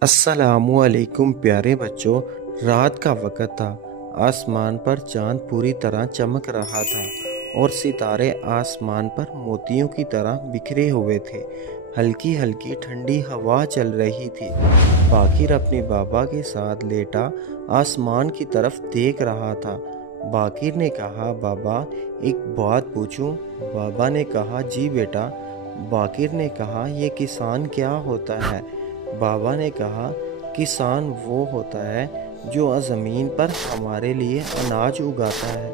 السلام علیکم پیارے بچوں، رات کا وقت تھا۔ آسمان پر چاند پوری طرح چمک رہا تھا اور ستارے آسمان پر موتیوں کی طرح بکھرے ہوئے تھے۔ ہلکی ہلکی ٹھنڈی ہوا چل رہی تھی۔ باقر اپنے بابا کے ساتھ لیٹا آسمان کی طرف دیکھ رہا تھا۔ باقر نے کہا، بابا ایک بات پوچھوں؟ بابا نے کہا، جی بیٹا۔ باقر نے کہا، یہ کسان کیا ہوتا ہے؟ بابا نے کہا، کسان وہ ہوتا ہے جو زمین پر ہمارے لیے اناج اگاتا ہے،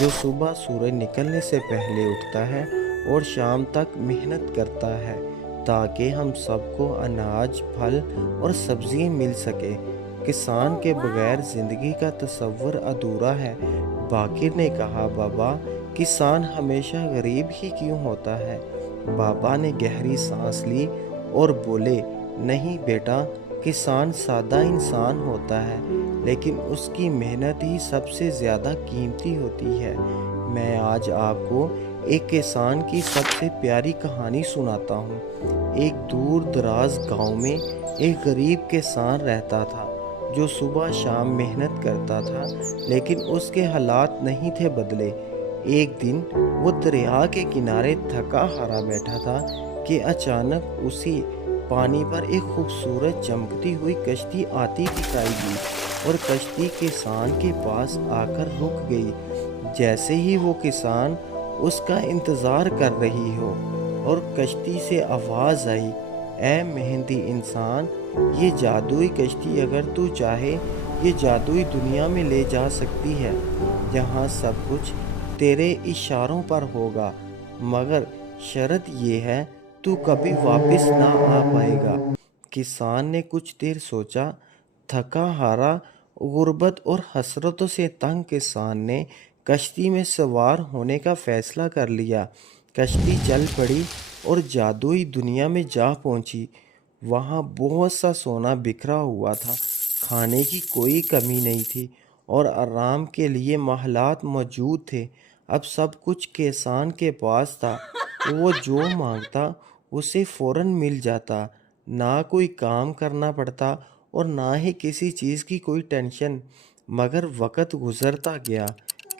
جو صبح سورج نکلنے سے پہلے اٹھتا ہے اور شام تک محنت کرتا ہے تاکہ ہم سب کو اناج، پھل اور سبزی مل سکے۔ کسان کے بغیر زندگی کا تصور ادھورا ہے۔ باقر نے کہا، بابا کسان ہمیشہ غریب ہی کیوں ہوتا ہے؟ بابا نے گہری سانس لی اور بولے، نہیں بیٹا، کسان سادہ انسان ہوتا ہے لیکن اس کی محنت ہی سب سے زیادہ قیمتی ہوتی ہے۔ میں آج آپ کو ایک کسان کی سب سے پیاری کہانی سناتا ہوں۔ ایک دور دراز گاؤں میں ایک غریب کسان رہتا تھا جو صبح شام محنت کرتا تھا، لیکن اس کے حالات نہیں تھے بدلے۔ ایک دن وہ دریا کے کنارے تھکا ہارا بیٹھا تھا کہ اچانک اسی پانی پر ایک خوبصورت چمکتی ہوئی کشتی آتی دکھائی دی اور کشتی کسان کے پاس آ کر رک گئی، جیسے ہی وہ کسان اس کا انتظار کر رہی ہو۔ اور کشتی سے آواز آئی، اے محنتی انسان، یہ جادوئی کشتی اگر تو چاہے یہ جادوئی دنیا میں لے جا سکتی ہے جہاں سب کچھ تیرے اشاروں پر ہوگا، مگر شرط یہ ہے تو کبھی واپس نہ آ پائے گا۔ کسان نے کچھ دیر سوچا۔ تھکا ہارا، غربت اور حسرتوں سے تنگ کسان نے کشتی میں سوار ہونے کا فیصلہ کر لیا۔ کشتی چل پڑی اور جادوئی دنیا میں جا پہنچی۔ وہاں بہت سا سونا بکھرا ہوا تھا، کھانے کی کوئی کمی نہیں تھی اور آرام کے لیے محلات موجود تھے۔ اب سب کچھ کسان کے پاس تھا، وہ جو مانگتا اسے فوراً مل جاتا، نہ کوئی کام کرنا پڑتا اور نہ ہی کسی چیز کی کوئی ٹینشن۔ مگر وقت گزرتا گیا،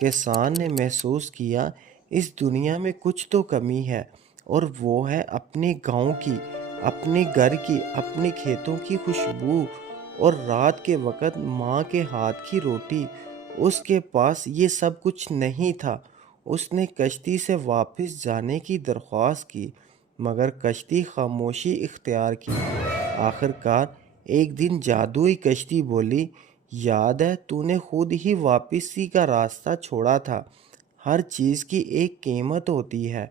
کسان نے محسوس کیا اس دنیا میں کچھ تو کمی ہے، اور وہ ہے اپنے گاؤں کی، اپنے گھر کی، اپنے کھیتوں کی خوشبو اور رات کے وقت ماں کے ہاتھ کی روٹی۔ اس کے پاس یہ سب کچھ نہیں تھا۔ اس نے کشتی سے واپس جانے کی درخواست کی، مگر کشتی خاموشی اختیار کی۔ آخر کار ایک دن جادوئی کشتی بولی، یاد ہے تو نے خود ہی واپسی کا راستہ چھوڑا تھا۔ ہر چیز کی ایک قیمت ہوتی ہے۔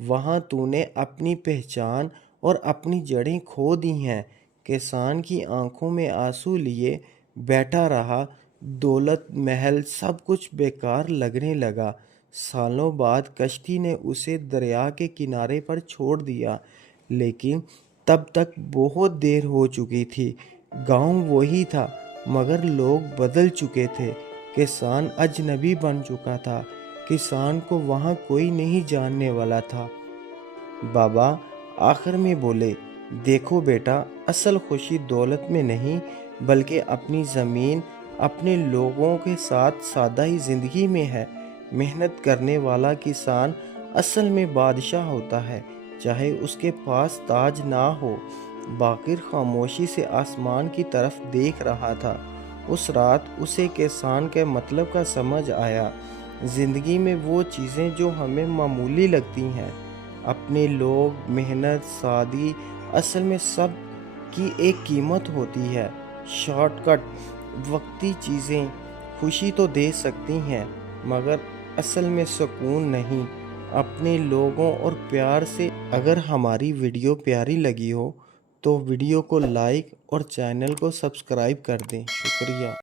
وہاں تو نے اپنی پہچان اور اپنی جڑیں کھو دی ہیں۔ کسان کی آنکھوں میں آنسو لیے بیٹھا رہا۔ دولت، محل، سب کچھ بیکار لگنے لگا۔ سالوں بعد کشتی نے اسے دریا کے کنارے پر چھوڑ دیا، لیکن تب تک بہت دیر ہو چکی تھی۔ گاؤں وہی تھا، مگر لوگ بدل چکے تھے۔ کسان اجنبی بن چکا تھا۔ کسان کو وہاں کوئی نہیں جاننے والا تھا۔ بابا آخر میں بولے، دیکھو بیٹا، اصل خوشی دولت میں نہیں بلکہ اپنی زمین، اپنے لوگوں کے ساتھ سادہ ہی زندگی میں ہے۔ محنت کرنے والا کسان اصل میں بادشاہ ہوتا ہے، چاہے اس کے پاس تاج نہ ہو۔ باقر خاموشی سے آسمان کی طرف دیکھ رہا تھا۔ اس رات اسے کسان کے مطلب کا سمجھ آیا۔ زندگی میں وہ چیزیں جو ہمیں معمولی لگتی ہیں، اپنے لوگ، محنت، سادگی، اصل میں سب کی ایک قیمت ہوتی ہے۔ شارٹ کٹ، وقتی چیزیں خوشی تو دے سکتی ہیں، مگر اصل میں سکون نہیں۔ اپنے لوگوں اور پیار سے۔ اگر ہماری ویڈیو پیاری لگی ہو تو ویڈیو کو لائک اور چینل کو سبسکرائب کر دیں۔ شکریہ۔